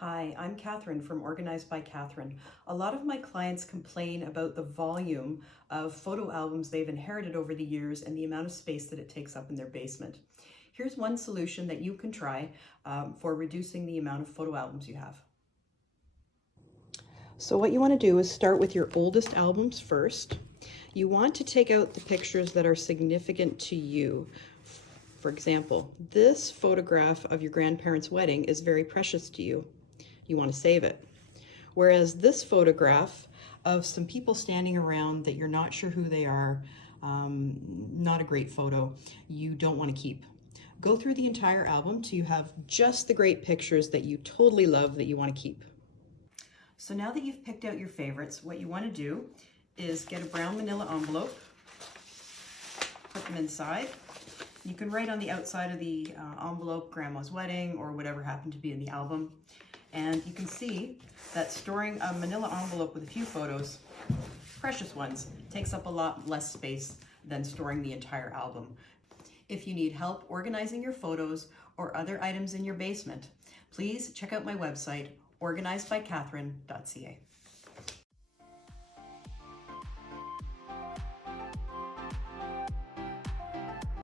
Hi, I'm Catherine from Organized by Catherine. A lot of my clients complain about the volume of photo albums they've inherited over the years and the amount of space that it takes up in their basement. Here's one solution that you can try for reducing the amount of photo albums you have. So what you want to do is start with your oldest albums first. You want to take out the pictures that are significant to you. For example, this photograph of your grandparents' wedding is very precious to you. You want to save it. Whereas this photograph of some people standing around that you're not sure who they are, not a great photo, you don't want to keep. Go through the entire album till you have just the great pictures that you totally love that you want to keep. So now that you've picked out your favorites, what you want to do is get a brown manila envelope, put them inside. You can write on the outside of the envelope Grandma's wedding or whatever happened to be in the album. And you can see that storing a manila envelope with a few photos, precious ones, takes up a lot less space than storing the entire album. If you need help organizing your photos or other items in your basement, please check out my website, organizedbycatherine.ca.